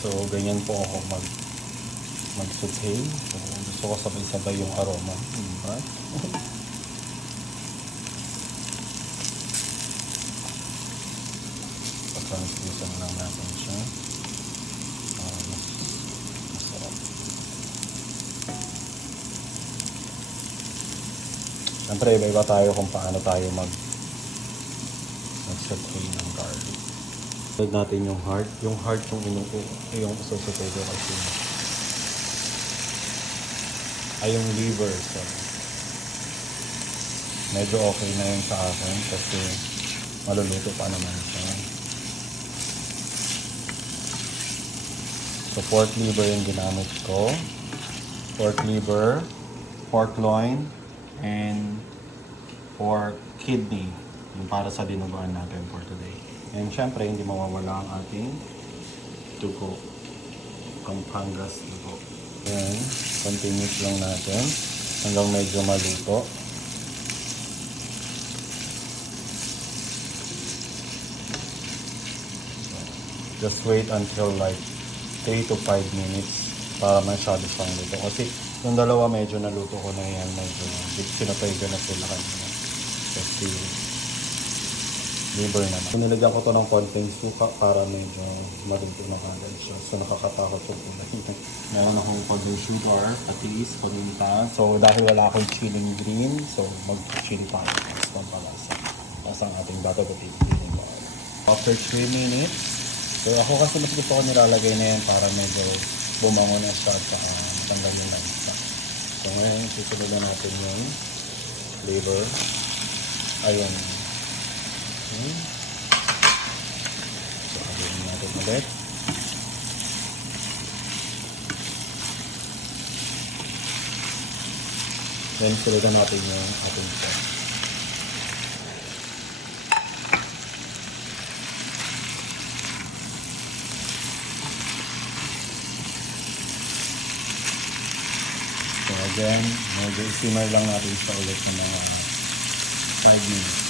So, ganyan po ako mag-saute. So, gusto ko sabay-sabay yung aroma. Diba? Pa-translucent lang natin siya. Masarap. Siyempre, iba-iba tayo kung paano tayo mag-saute ng garlic. Add natin yung heart. Yung heart yung saute ko kasi. Ay, yung liver. So, medyo okay na yun sa akin kasi maluluto pa naman siya. So, pork liver yung ginamit ko. Pork liver, pork loin, and pork kidney. Yung para sa dinuguan natin for today. And syempre, hindi mawawala ang ating dugo. Pampangas dugo. Ayan, continuous lang natin hanggang medyo maluto. Just wait until like 3 to 5 minutes para masyado siyang luto. Kasi yung dalawa medyo naluto ko na yan. Medyo sinapay ko na sila kanina. Kasi liver naman. Nilagyan ko to ng konting suka para medyo maluto na agad siya. So nakakatakot yung kulay. Meron akong konting sugar, patis, paminta. So dahil wala akong chilling green, so mag-chili tayo. Mas pampalasa. Tapos ang ating bato potato. After 3 minutes, so ako kasi mas gusto ko nilalagay na yan para medyo bumango na siya at matanggal yung lansa. So ngayon, susunod na natin yung flavor. Ayun. So, agawin natin ulit. Then, sulitan natin yung ating sauce. So, again, medyo simmer lang natin siya ulit ng mga 5 minutes.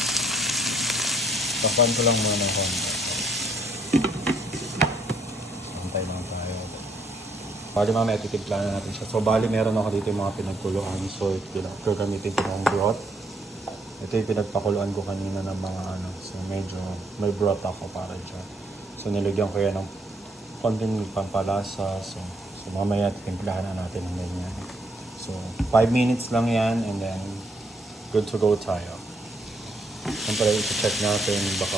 Tapan ko lang muna ng konti. Antay lang tayo. Bali mamaya titimpla na natin siya. So bali meron ako dito yung mga pinagkuluan. So gagamitin ko ng broth. Ito yung pinagpakuluan ko kanina ng mga ano. So medyo may broth ako para dyan. So nilagyan ko yan ng konting pampalasa. So mamaya titimplahan na natin ng ganyan. So 5 minutes lang yan and then good to go tayo. Siyempre, i-check natin baka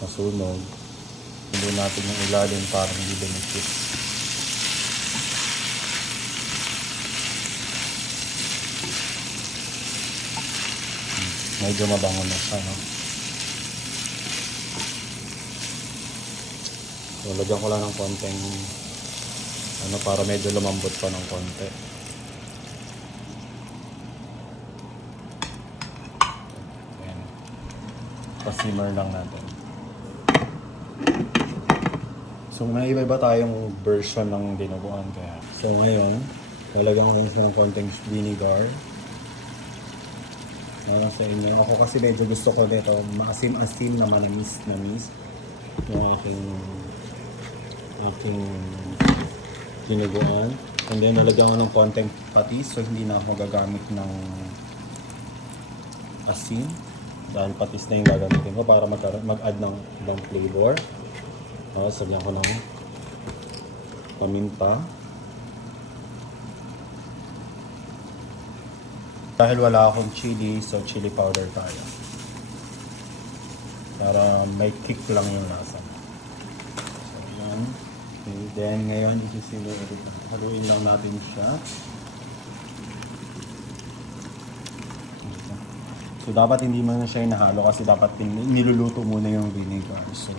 masunog. Hindi natin yung ilalim para hindi benefit. Medyo mabango na siya, no? So, lagyan ko lang ng konting ano para medyo lumambot pa ng konti. Pa-simmer lang natin. So may iba-iba tayong version ng dinuguan kaya. So ngayon, lalagyan ko lang ng konting vinegar. Wala sa inyo. Ako kasi medyo gusto ko nito maasim-asim na manamis-namis yung aking dinuguan. And then nalagyan ko ng konting patis so hindi na ako gagamit ng asin. Dahil patis na yung gagamitin ko para mag-add ng ibang flavor. Sagyan ko ng paminta. Dahil wala akong chili, so chili powder tayo. Para may kick lang yung lasa. So yan. Okay, then ngayon haluin lang natin siya. So dapat hindi mo na siya inahalo kasi dapat niluluto muna yung vinegar. So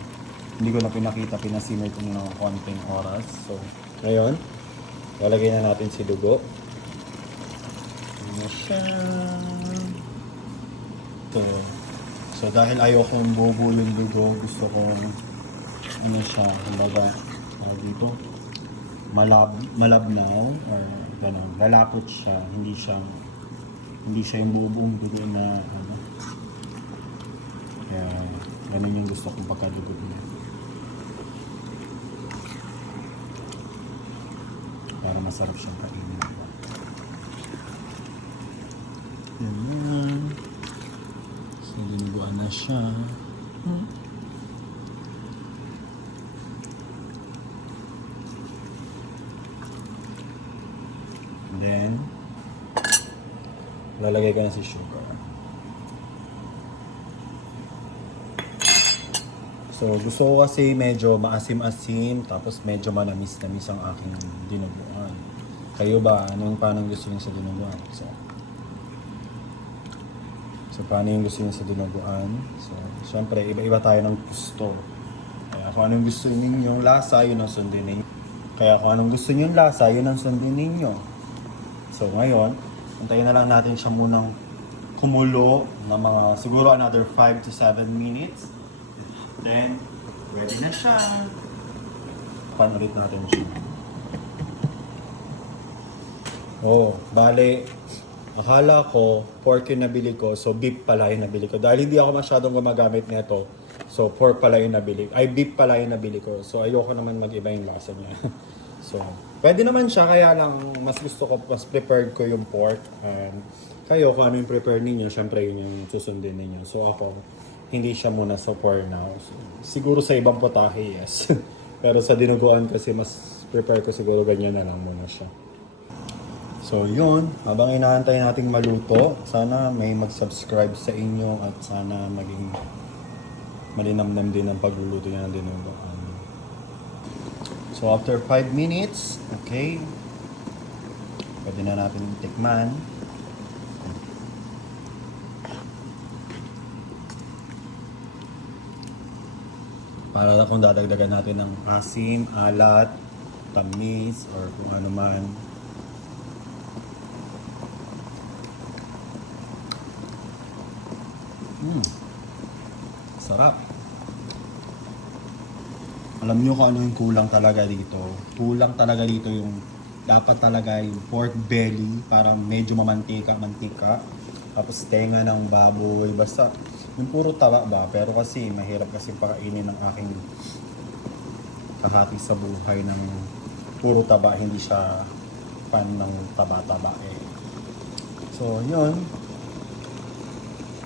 hindi ko na pinakita, pinasimmer ko ng konting oras. So ngayon, lalagay na natin si dugo. Ano siya? So dahil ayokong bobo yung dugo, gusto ko ano siya, kumbaga dito malabnaw or gano'n, lalapot siya, hindi siya yung buong dugo na ano. Kaya ganun yung gusto kong pagkadugo niya. Para masarap siyang kainin. Yan. So, dinuguan na siya. And then, lalagay ko na si sugar. So, gusto ko kasi medyo maasim-asim, tapos medyo manamis-namis ang aking dinuguan. Kayo ba? Paano gusto niyo sa dinuguan? So, paano yung gusto niyo sa dinuguan? So, syempre, iba-iba tayo ng gusto. Kaya kung anong gusto niyo yung lasa, yun ang sundin ninyo. Kaya kung anong gusto niyo yung lasa, yun ang sundin ninyo. So, ngayon, antayin na lang natin siya munang kumulo na mga, siguro another 5 to 7 minutes. Then, ready na siya. Pan ulit natin siya. Oh, bale, akala ko pork yung nabili ko, so beef pala yung nabili ko. Dahil hindi ako masyadong gumagamit nito, so pork pala yung nabili. Ay, beef pala yung nabili ko. So ayoko naman mag-iba yung lasa niya. So, pwede naman siya, kaya lang mas gusto ko, mas prepared ko yung pork. And kayo, kung ano yung prepare ninyo, syempre yun yung susundin ninyo. So ako, hindi siya muna sa for now. So, siguro sa ibang potahe, yes. Pero sa dinuguan kasi mas prepare ko siguro ganyan na lang muna siya. So yun, habang inaantay nating maluto, sana may mag-subscribe sa inyo at sana maging malinamnam din ang pagluluto niya ng dinuguan. So after 5 minutes, okay, pwede na natin tikman. Para kung dadagdagan natin ng asim, alat, tamis, or kung ano man. Sarap. Alam nyo kung ano yung kulang talaga dito. Kulang talaga dito yung dapat talaga yung pork belly, parang medyo mamantika. Tapos tenga ng baboy. Basta yung puro taba ba. Pero kasi mahirap kasi pakainin ng aking kahati sa buhay ng puro taba. Hindi siya fan ng taba-taba eh. So yun.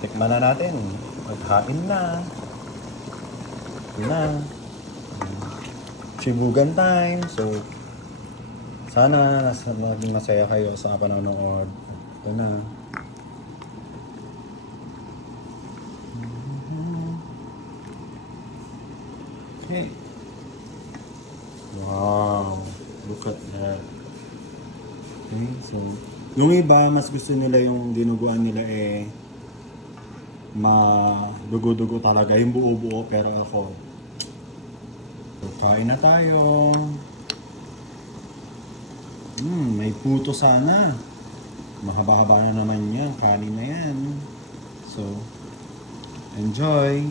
Tikman na natin. Maghain na. Yun na. Chibugan time. So, sana maging masaya kayo sa panonood. Ito na. Okay. Wow. Look at that. Okay, so, yung iba, mas gusto nila yung dinuguan nila eh madugo-dugo talaga, yung buo-buo, pero ako so, kain na tayo. May puto sana, mahaba-haba na naman yan, kanin na yan. So enjoy.